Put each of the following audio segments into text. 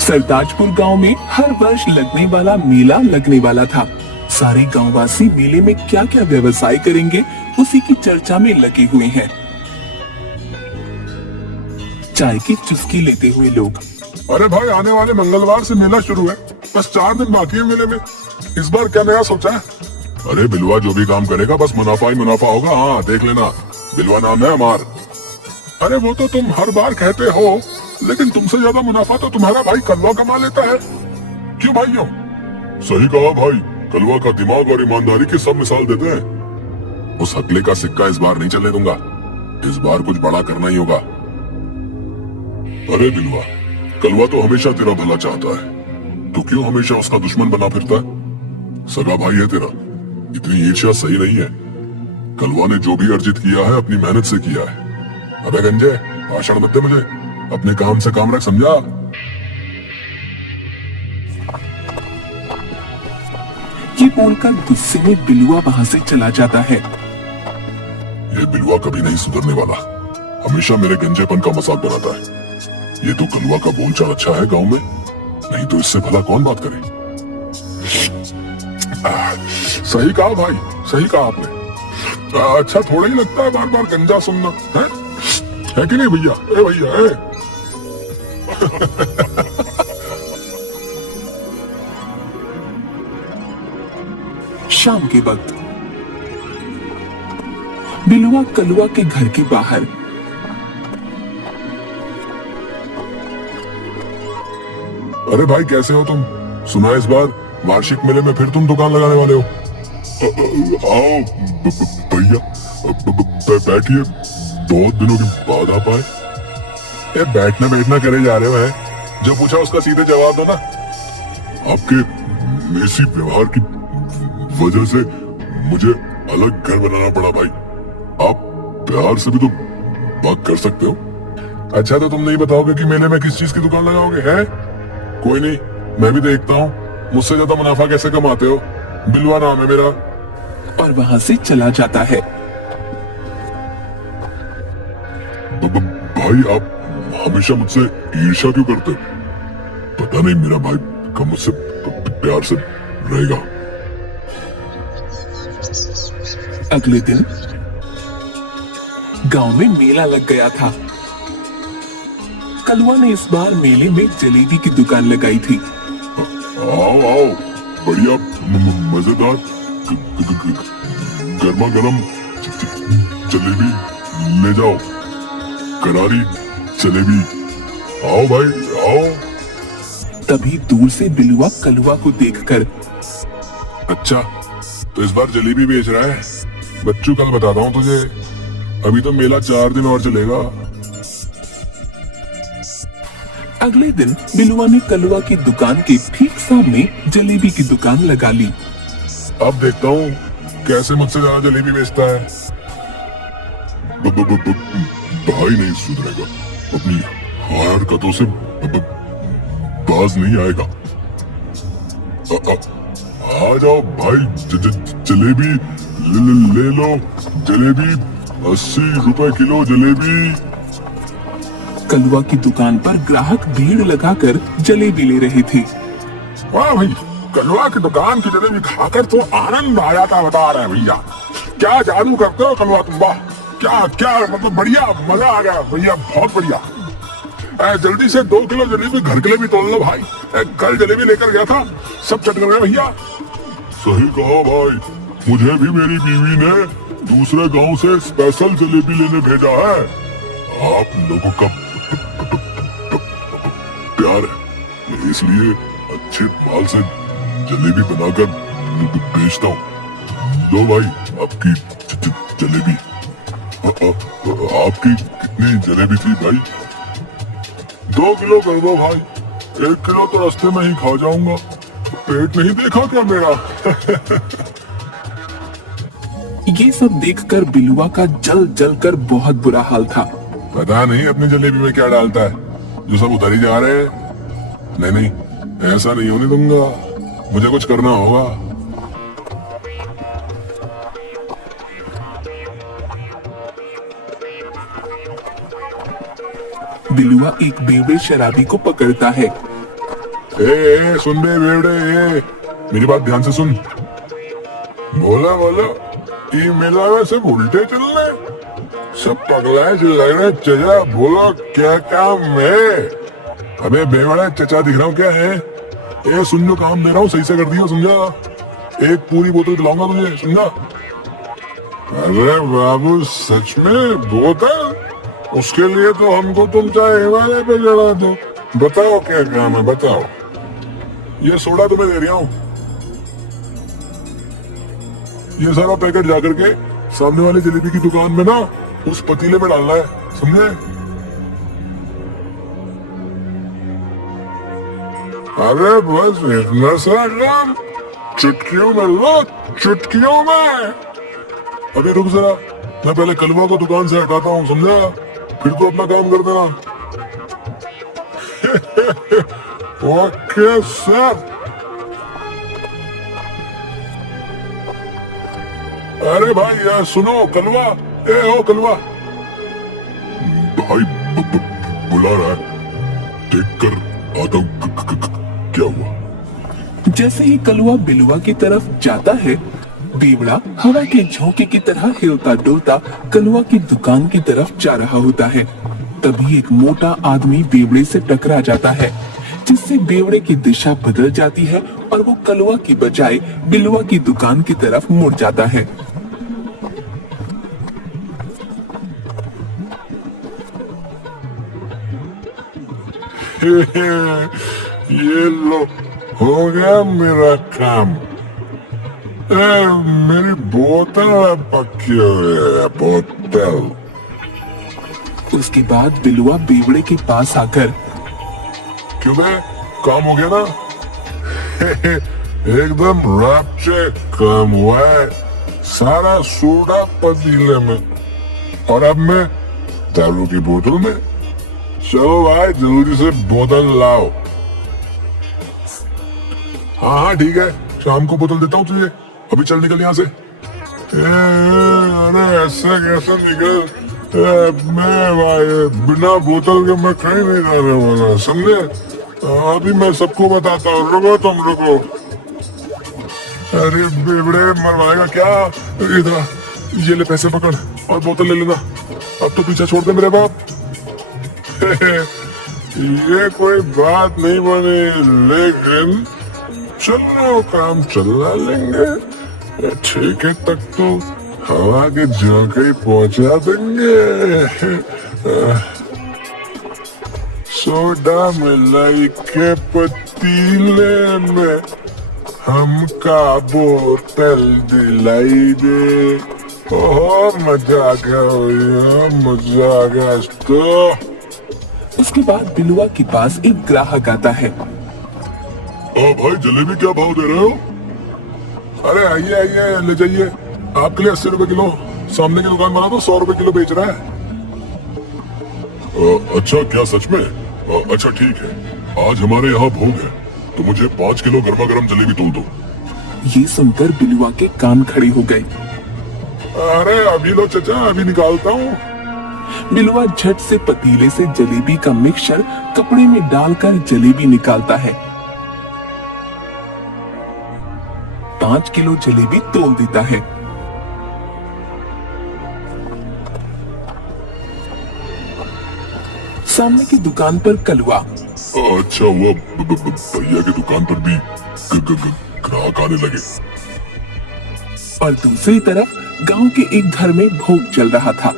सरताजपुर गांव में हर वर्ष लगने वाला मेला लगने वाला था। सारे गांववासी मेले में क्या क्या व्यवसाय करेंगे उसी की चर्चा में लगे हुए हैं। चाय की चुस्की लेते हुए लोग, अरे भाई, आने वाले मंगलवार से मेला शुरू है, बस 4 दिन बाकी है मेले में। इस बार क्या नया सोचा है? अरे बिलवा जो भी काम करेगा बस मुनाफा ही मुनाफा होगा। हाँ देख लेना, बिलवा नाम है हमार। अरे वो तो तुम हर बार कहते हो, लेकिन तुमसे ज्यादा मुनाफा तो तुम्हारा भाई कलवा कमा लेता है। क्यों भाइयों? सही कहा भाई, कलवा का दिमाग और ईमानदारी की सब मिसाल देते हैं। उस हकले का सिक्का इस बार नहीं चलने दूंगा। इस बार कुछ बड़ा करना ही होगा। अरे बिलवा, कलवा तो हमेशा तेरा भला चाहता है, तो क्यों हमेशा उसका दुश्मन बना फिरता है? सगा भाई है तेरा, इतनी ईर्ष्या सही नहीं है। कलवा ने जो भी अर्जित किया है अपनी मेहनत से किया है। अबे गंजे, भाषण मत दे मुझे, अपने काम से काम रख, समझा? ये बोलकर गुस्से में बिलुआ वहां से चला जाता है। ये बिलवा कभी नहीं सुधरने वाला, हमेशा मेरे गंजेपन का मजाक बनाता है। ये तो कलवा का बोलचाल अच्छा है गांव में, नहीं तो इससे भला कौन बात करे। सही कहा भाई, सही कहा आपने। अच्छा थोड़ा ही लगता है बार बार गंजा सुनना, है कि नहीं भैया? ए भैया ए। शाम के वक्त बिलुआ कलुआ के घर के बाहर। अरे भाई कैसे हो तुम? सुना इस बार वार्षिक मेले में फिर तुम दुकान लगाने वाले हो? आओ भैया, बैठिए, बहुत दिनों के बाद आ पाए। बैठना करे जा रहे हो है? जो पूछा उसका सीधे जवाब दो ना। आपके मेसी व्यवहार की वजह से मुझे अलग घर बनाना पड़ा भाई। आप प्यार से भी तो बात कर सकते हो। अच्छा तो तुम नहीं बताओगे कि मेले में किस चीज की दुकान लगाओगे? है कोई नहीं, मैं भी देखता हूँ मुझसे ज्यादा मुनाफा कैसे कमाते हो। बिलवा नाम है मेरा। और वहां से चला जाता है। भाई आप हमेशा मुझसे ईर्ष्या क्यों करते हो? पता नहीं मेरा भाई कब मुझसे प्यार से रहेगा। अगले दिन गांव में मेला लग गया था। कलवा ने इस बार मेले में जलेबी की दुकान लगाई थी। आओ आओ, बढ़िया मजेदार गर्मा गर्म जलेबी ले जाओ, करारी जलेबी। आओ भाई आओ। तभी दूर से बिलुआ कलुआ को देखकर, अच्छा तो इस बार जलेबी बेच रहा है? बच्चू कल बताता हूँ तुझे, अभी तो मेला 4 दिन और चलेगा। अगले दिन बिलुआ ने कलुआ की दुकान के ठीक सामने जलेबी की दुकान लगा ली। अब देखता हूँ कैसे मुझसे ज्यादा जलेबी बेचता है। भाई नहीं सुधरेगा, अपनी हरकतों से बाज नहीं आएगा। आ जाओ भाई, जलेबी ले लो। जलेबी 80 रुपए किलो जलेबी। कलुआ की दुकान पर ग्राहक भीड़ लगाकर जलेबी ले रहे थे। वाह भाई, कलवा की दुकान की जलेबी खाकर तो आनंद आ जाता बता रहे हैं भैया। क्या जादू करते हो कलवा तुम, वाह क्या क्या, मतलब बढ़िया, मजा आ गया भैया, बहुत बढ़िया। जल्दी से 2 किलो जलेबी घर के लिए भी तोड़ लो भाई। कल जलेबी लेकर गया था, सब चट गए भैया। सही कहा भाई, मुझे भी मेरी बीवी ने दूसरे गांव से स्पेशल जलेबी लेने भेजा है। आप लोगों का प्यार है, इसलिए अच्छे माल से जलेबी बनाकर बेचता हूँ। लो भाई आपकी जलेबी। आपकी कितनी जलेबी थी भाई? 2 किलो कर दो भाई, 1 किलो तो रास्ते में ही खा जाऊंगा। पेट नहीं देखा क्या मेरा? ये सब देखकर बिलुआ का जल जल कर बहुत बुरा हाल था। पता नहीं अपनी जलेबी में क्या डालता है, जो सब उधर ही जा रहे हैं। नहीं नहीं, ऐसा नहीं होने दूंगा, मुझे कुछ करना होगा। बिलुआ एक बेवड़े शराबी को पकड़ता है। सुन बे बेवड़े, मेरी बात ध्यान से सुन। बोला बोला, ये मेला में सब उल्टे चल रहे, सब पगलाए चिल्ला रहे। चचा बोलो क्या काम है? अबे बेवड़ा चचा दिख रहा हूँ क्या है? सुन, जो काम दे रहा हूँ सही से कर दियो, समझा? एक पूरी बोतल दिलाऊंगा तुझे, समझा? अरे बाबू सच में बोतल? उसके लिए तो हमको तुम चाहे हिमालय पे चढ़ा दो। बताओ क्या काम है, बताओ। ये सोडा तुम्हें दे रहा हूँ, ये सारा पैकेट जाकर के सामने वाली जलेबी की दुकान में ना उस पतीले में डालना है, समझे? अरे बस इतना सा काम, चुटकियों में लो, चुटकियों में। अभी रुक जरा, मैं पहले कलवा को दुकान से हटाता हूँ, समझा? फिर तो अपना काम कर देना। Okay sir. अरे भाई यार सुनो, कलवा, ओ कलवा भाई बुला रहा है, देख कर आता हूँ क्या हुआ। जैसे ही कलवा बिलुआ की तरफ जाता है, बेवड़ा हवा के झोंके की तरह हिलता डुलता कलवा की दुकान की तरफ जा रहा होता है। तभी एक मोटा आदमी बेवड़े से टकरा जाता है, जिससे बेवड़े की दिशा बदल जाती है और वो कलवा की बजाय बिलुआ की दुकान की तरफ मुड़ जाता है। ये लो, हो गया मेरा काम। मेरी बोतल पक्की हो गई, बोतल। उसके बाद बिलुआ बेवड़े के पास आकर, क्यों बे, काम हो गया ना? एकदम रापचे काम हुआ है, सारा सोडा पतीले में और अब मैं दारू की बोतल में। चलो भाई जल्दी से बोतल लाओ। हाँ हाँ ठीक है, शाम को बोतल देता हूँ तुझे, अभी चल निकल यहाँ से। अरे ऐसे कैसे निकल? मैं भाई बिना बोतल के मैं कहीं नहीं जाने वाला, समझे? अभी मैं सबको बताता हूँ, रुको तुम रुको। अरे बेवड़े मरवाएगा क्या? इधर ये ले पैसे पकड़ और बोतल ले लेना, अब तो पीछे छोड़ दे मेरे बाप। ये कोई बात नहीं बनी, लेकिन चलो काम चला लेंगे, ठेके तक तो हवा के झोंके ही पहुंचा देंगे। सोडा मिलाई के पतीले में हमका बोतल दिलाई दे। ओह मजा आ गया, मजा आ गया तो। उसके बाद बिलुआ के पास एक ग्राहक आता है। भाई जलेबी क्या भाव दे रहे हो? अरे आइए आइए ले जाइए, आपके लिए 80 रुपए किलो, सामने की दुकान वाला तो 100 रुपए किलो बेच रहा है। अच्छा क्या सच में? अच्छा ठीक है, आज हमारे यहाँ भोग है, तो मुझे 5 किलो गर्मा गर्म जलेबी तोल दो। ये सुनकर बिलुआ के कान खड़े हो गए। अरे अभी लो चचा, अभी निकालता हूँ। बिलुआ झट से पतीले से जलेबी का मिक्सचर कपड़े में डालकर जलेबी निकालता है। 5 किलो जलेबी तोल देता है। सामने की दुकान पर कलवा। अच्छा हुआ भैया की दुकान पर भी ग्राहक आने लगे। और दूसरी तरफ गांव के एक घर में भोग चल रहा था।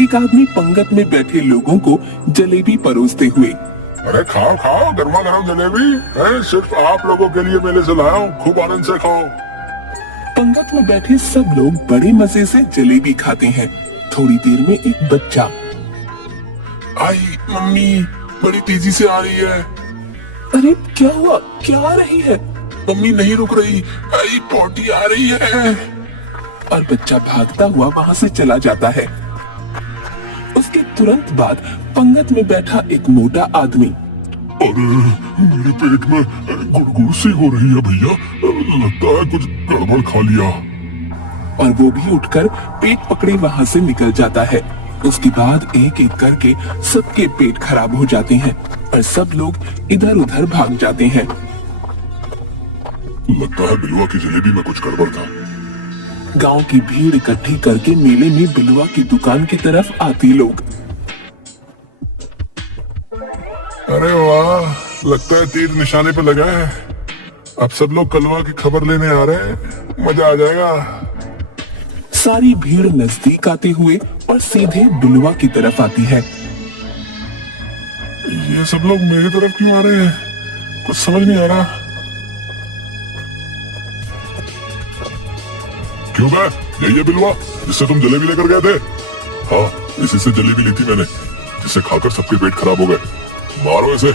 एक आदमी पंगत में बैठे लोगों को जलेबी परोसते हुए, अरे खाओ खाओ गर्मा गर्म जलेबी है, सिर्फ आप लोगों के लिए मेले से लाया हूँ, खूब आनंद से खाओ। पंगत में बैठे सब लोग बड़े मजे से जलेबी खाते हैं। थोड़ी देर में एक बच्चा, आई मम्मी बड़ी तेजी से आ रही है। अरे क्या हुआ, क्या आ रही है? मम्मी नहीं रुक रही, आई पोटी आ रही है। और बच्चा भागता हुआ वहां से चला जाता है। उसके तुरंत बाद पंगत में बैठा एक मोटा आदमी, अरे मेरे पेट में गुड़गुड़ सी हो रही है भैया, लगता है कुछ गड़बड़ खा लिया। और वो भी उठकर पेट पकड़े वहां से निकल जाता है। उसके बाद एक एक करके सबके पेट खराब हो जाते हैं और सब लोग इधर उधर भाग जाते हैं। लगता है बिलुआ की जलेबी में कुछ गड़बड़ था। गांव की भीड़ इकट्ठी करके मेले में बिलुआ की दुकान की तरफ आती लोग। अरे वाह, लगता है तीर निशाने पे लगा है। अब सब लोग कलवा की खबर लेने आ रहे हैं, मजा आ जाएगा। सारी भीड़ नजदीक आते हुए और सीधे बिलुआ की तरफ आती है। ये सब लोग मेरी तरफ क्यों आ रहे हैं, कुछ समझ नहीं आ रहा। क्यों बे, यही है बिलुआ जिससे तुम जलेबी लेकर गए थे? हाँ, इसी से जलेबी ली थी मैंने, जिसे खाकर सबके पेट खराब हो गए। मारो इसे।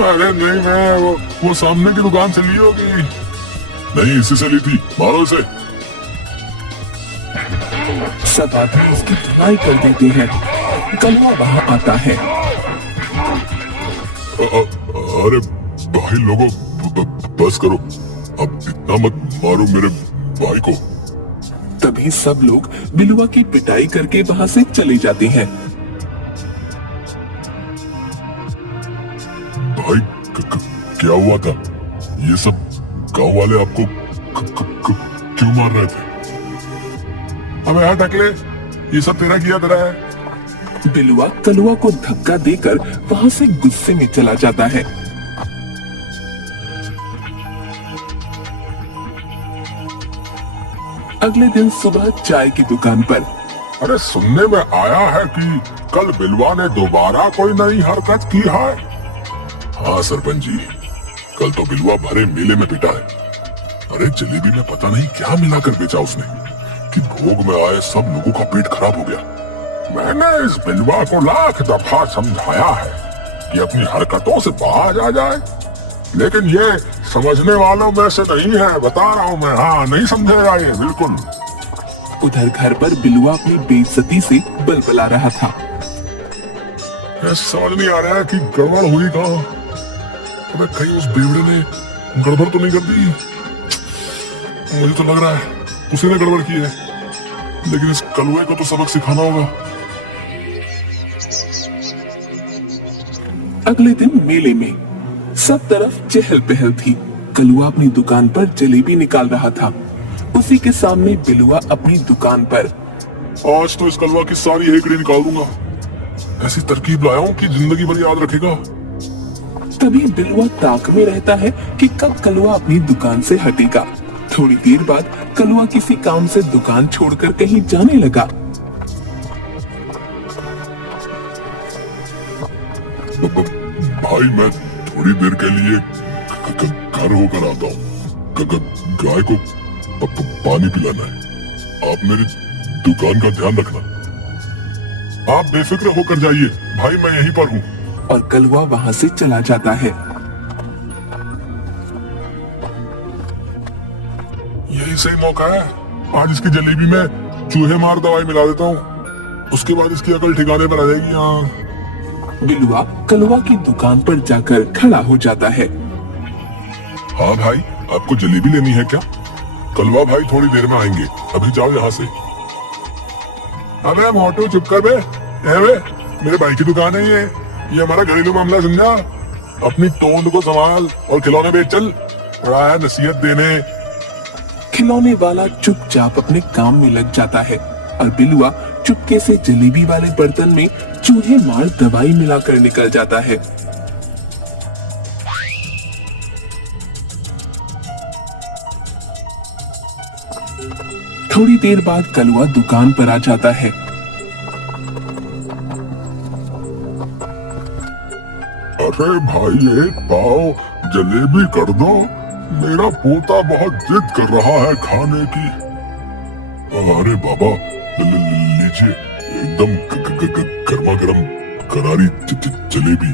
अरे नहीं, मैं वो सामने की दुकान से ली होगी। नहीं, इसी से ली थी, मारो इसे। सब आदमी उसकी धुनाई कर देते हैं। कलवा वहां आता है। अरे भाई लोगों, बस करो, अब इतना मत मारो मेरे भाई को। तभी सब लोग बिलुआ की पिटाई करके वहां से चले जाते हैं। भाई क्या हुआ था? ये सब गांव वाले आपको क्यों मार रहे थे? हमें यहाँ टकले, ये सब तेरा किया तेरा है। बिलुआ कलुआ को धक्का देकर वहां से गुस्से में चला जाता है। अगले दिन सुबह चाय की दुकान पर अरे सुनने में आया है कि कल बिलवा ने दोबारा कोई नई हरकत की है। हाँ सरपंच जी, कल तो बिलवा भरे मेले में पिटा है। अरे जलेबी में पता नहीं क्या मिलाकर बेचा उसने कि भोग में आए सब लोगों का पेट खराब हो गया। मैंने इस बिलवा को लाख दफा समझाया है कि अपनी हरकतों से बाज आ जाए, लेकिन ये समझने वालों में से नहीं है, बता रहा हूँ मैं। हाँ, नहीं समझेगा ये बिल्कुल। उधर घर पर बिलुआ अपनी बेइज्जती से बलबला रहा था। समझ नहीं आ रहा है कि गड़बड़ हुई कहाँ। अबे कहीं उस बेवड़े ने गड़बड़ तो नहीं कर दी? मुझे तो लग रहा है उसी ने गड़बड़ की है, लेकिन इस कलुए को तो सबक सिखाना होगा। अगले दिन मेले में सब तरफ चहल पहल थी। कलुआ अपनी दुकान पर जलेबी निकाल रहा था। उसी के सामने बिलुआ अपनी दुकान पर। आज तो इस कलवा की सारी हेकड़ी निकाल दूंगा। ऐसी तरकीब लाया हूँ कि जिंदगी भर याद रखेगा। तभी बिलुआ ताक में रहता है कि कब कलुआ अपनी दुकान से हटेगा। थोड़ी देर बाद कलुआ किसी काम से दुकान छोड़कर कहीं जाने लगा। भाई मैं थोड़ी देर के लिए घर होकर आता हूँ। गाय को पानी पिलाना है। आप मेरी दुकान का ध्यान रखना। आप बेफिक्र होकर जाइए भाई, मैं यहीं पर हूँ। और कलुआ वहां से चला जाता है। यही सही मौका है, आज इसकी जलेबी में चूहे मार दवाई मिला देता हूँ, उसके बाद इसकी अकल ठिकाने पर आ जाएगी। हाँ। बिलुआ कलुआ की दुकान पर जाकर खड़ा हो जाता है। हाँ भाई, आपको जलेबी लेनी है क्या? कलवा भाई थोड़ी देर में आएंगे, अभी जाओ यहाँ से। अबे मोटू चुप कर बे। मेरे भाई की दुकान है ये हमारा घरेलू मामला, समझा? अपनी तोंद को संभाल और खिलौने बेच चल। रहा है नसीहत देने। खिलौने वाला चुपचाप अपने काम में लग जाता है और बिलुआ चुपके से जलेबी वाले बर्तन में चूहे मार दवाई मिलाकर निकल जाता है। थोड़ी देर बाद कलुआ दुकान पर आ जाता है। अरे भाई एक पाव जलेबी कर दो, मेरा पोता बहुत जिद कर रहा है खाने की। अरे बाबा लीजिए, एकदम गर्मा गर्म करारी जलेबी।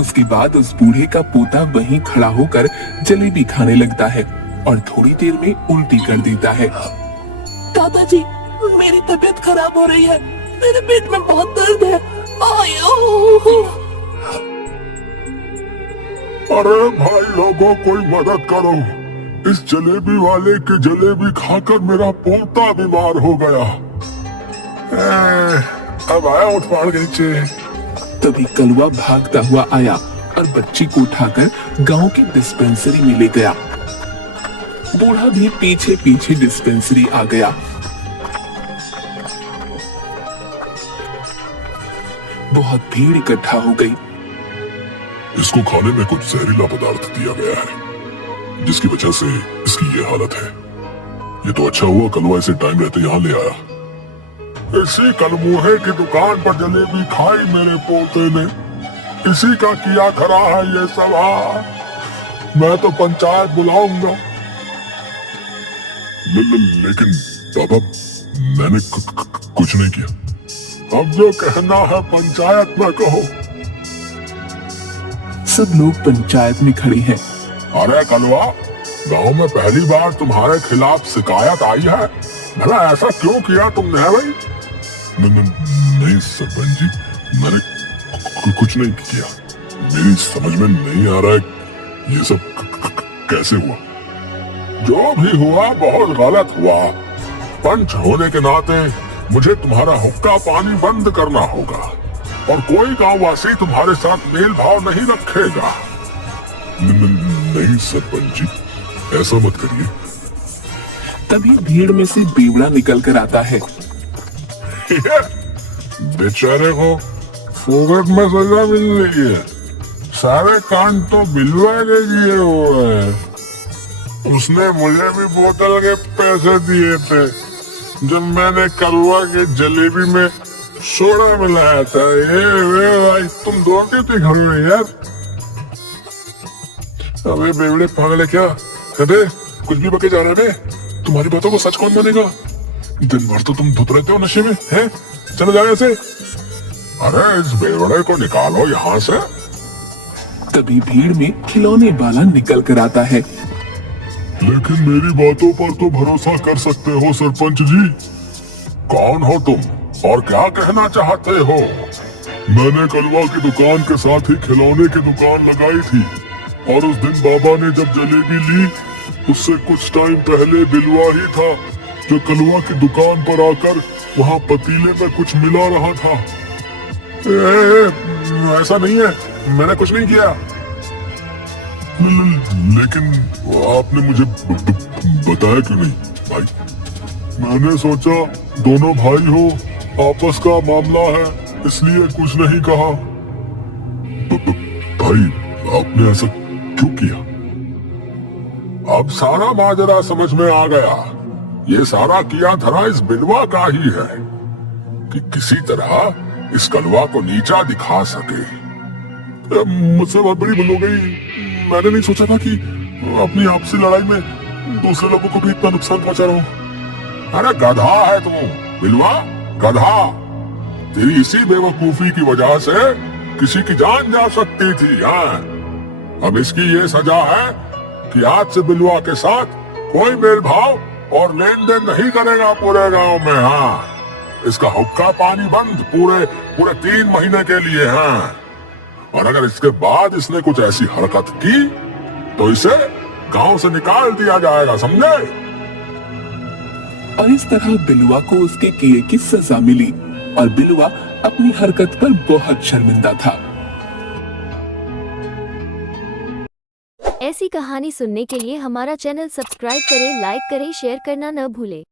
उसके बाद उस बूढ़े का पोता वहीं खड़ा होकर जलेबी खाने लगता है और थोड़ी देर में उल्टी कर देता है। दादाजी, मेरी तबीयत खराब हो रही है, मेरे पेट में बहुत दर्द है। आयो। अरे भाई लोगों, कोई मदद करो, इस जलेबी वाले की जलेबी खाकर मेरा पोता बीमार हो गया। अब आया उठ पहाड़ के नीचे। तभी कलवा भागता हुआ आया और बच्ची को उठाकर गांव की डिस्पेंसरी में ले गया। बूढ़ा भी पीछे पीछे डिस्पेंसरी आ गया। बहुत भीड़ इकट्ठा हो गई। इसको खाने में कुछ जहरीला पदार्थ दिया गया है, जिसकी वजह से इसकी ये हालत है। ये तो अच्छा हुआ कलवा इसे टाइम रहते यहाँ ले आया। इसी कलमुहे की दुकान पर जलेबी खाई मेरे पोते ने, इसी का किया खरा है ये सब। मैं तो पंचायत बुलाऊंगा। लेकिन बाबा, मैंने कुछ नहीं किया। अब जो कहना है पंचायत में कहो। सब लोग पंचायत में खड़े हैं। अरे कलवा, गांव में पहली बार तुम्हारे खिलाफ शिकायत आई है। भला ऐसा क्यों किया तुमने भाई? नहीं सरपंच जी, मैंने कुछ नहीं किया। मेरी समझ में नहीं आ रहा है ये सब कैसे हुआ। जो भी हुआ बहुत गलत हुआ। पंच होने के नाते मुझे तुम्हारा हुक्का पानी बंद करना होगा और कोई गांववासी तुम्हारे साथ मेल भाव नहीं रखेगा। नहीं सरपंच जी, ऐसा मत करिए। तभी भीड़ में से बेवड़ा निकल कर आता है। बेचारे को फोकट में सजा मिल रही है। सारे कांड तो बिलवा ने किए हुए हैं। उसने मुझे भी बोतल के पैसे दिए थे जब मैंने कलवा के जलेबी में सोडा मिलाया था। ये भाई तुम दौड़ती थी घर में यार। अबे बेवड़े पागल है क्या? अबे कुछ भी बके जा रहा है। तुम्हारी बातों को सच कौन मानेगा? दिन भर तो तुम धुत रहते हो नशे में, हैं? चलो जाओ ऐसे। अरे इस बेवड़े को निकालो यहाँ से। तभी भीड़ में खिलौने वाला निकल कर आता है। लेकिन मेरी बातों पर तो भरोसा कर सकते हो सरपंच जी। कौन हो तुम और क्या कहना चाहते हो? मैंने कलवा की दुकान के साथ ही खिलौने की दुकान लगाई थी और उस दिन बाबा ने जब जलेबी ली उससे कुछ टाइम पहले बिलवा ही था जो कलवा की दुकान पर आकर वहाँ पतीले में कुछ मिला रहा था। ऐसा नहीं है, मैंने कुछ नहीं किया। लेकिन आपने मुझे बताया क्यों नहीं भाई? मैंने सोचा दोनों भाई हो, आपस का मामला है, इसलिए कुछ नहीं कहा। भाई आपने ऐसा क्यों किया? अब सारा माजरा समझ में आ गया। ये सारा किया धरा इस बिलवा का ही है कि किसी तरह इस कलवा को नीचा दिखा सके। मुझसे बहुत बड़ी भूल हो गई। मैंने नहीं सोचा था कि अपनी आपसी लड़ाई में दूसरे लोगों को भी इतना नुकसान पहुंचा रहा हूं। अरे गधा है तू बिलवा, गधा। तेरी इसी बेवकूफी की वजह से किसी की जान जा सकती थी। हाँ, अब इसकी ये सजा है कि आज से बिलवा के साथ कोई मेल भाव और लेन देन नहीं करेगा पूरे गांव में। हाँ, इसका हुक्का पानी बंद पूरे 3 महीने के लिए। हाँ, और अगर इसके बाद इसने कुछ ऐसी हरकत की तो इसे गांव से निकाल दिया जाएगा, समझे? और इस तरह बिलवा को उसके किए की सजा मिली और बिलवा अपनी हरकत पर बहुत शर्मिंदा था। ऐसी कहानी सुनने के लिए हमारा चैनल सब्सक्राइब करें, लाइक करें, शेयर करना न भूलें।